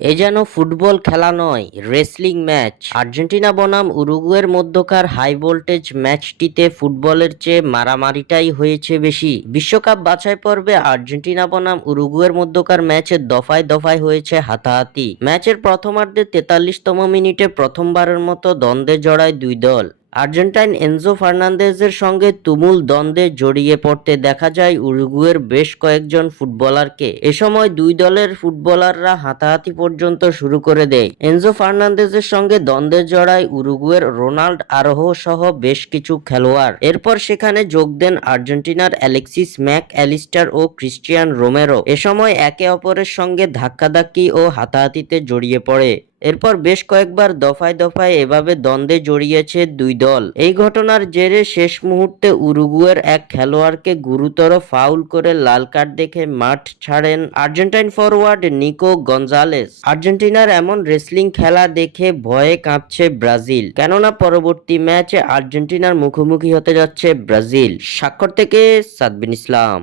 এ যেন ফুটবল খেলা নয়, রেসলিং ম্যাচ। আর্জেন্টিনা বনাম উরুগুয়ের মধ্যকার হাই ভোল্টেজ ম্যাচটিতে ফুটবলের চেয়ে মারামারিটাই হয়েছে বেশি। বিশ্বকাপ বাছাই পর্বে আর্জেন্টিনা বনাম উরুগুয়ের মধ্যকার ম্যাচের দফায় দফায় হয়েছে হাতাহাতি। ম্যাচের প্রথমার্ধে 43তম মিনিটে প্রথমবারের মতো দ্বন্দ্বে জড়ায় দুই দল। আর্জেন্টাইন এনজো ফার্নান্দেজের সঙ্গে তুমুল দ্বন্দ্বে জড়িয়ে পড়তে দেখা যায় উরুগুয়ের বেশ কয়েকজন ফুটবলারকে। এ সময় দুই দলের ফুটবলাররা হাতাহাতি পর্যন্ত শুরু করে দেয়। এনজো ফার্নান্দেজের সঙ্গে দ্বন্দ্বে জড়ায় উরুগুয়ের রোনাল্ড আরোহো সহ বেশ কিছু খেলোয়াড়। এরপর সেখানে যোগ দেন আর্জেন্টিনার অ্যালেক্সিস ম্যাক অ্যালিস্টার ও ক্রিস্টিয়ান রোমেরো। এ সময় একে অপরের সঙ্গে ধাক্কাধাক্কি ও হাতাহাতিতে জড়িয়ে পড়ে। এরপর বেশ কয়েকবার দফায় দফায় এভাবে দ্বন্দ্বে জড়িয়েছে দুই দল। এই ঘটনার জেরে শেষ মুহূর্তে উরুগুয়ের এক খেলোয়াড়কে গুরুতর ফাউল করে লাল কার্ড দেখে মাঠ ছাড়েন আর্জেন্টাইন ফরওয়ার্ড নিকো গঞ্জালেস। আর্জেন্টিনার এমন রেসলিং খেলা দেখে ভয়ে কাঁপছে ব্রাজিল, কেননা পরবর্তী ম্যাচে আর্জেন্টিনার মুখোমুখি হতে যাচ্ছে ব্রাজিল। স্বাক্ষর থেকে সাদবিন ইসলাম।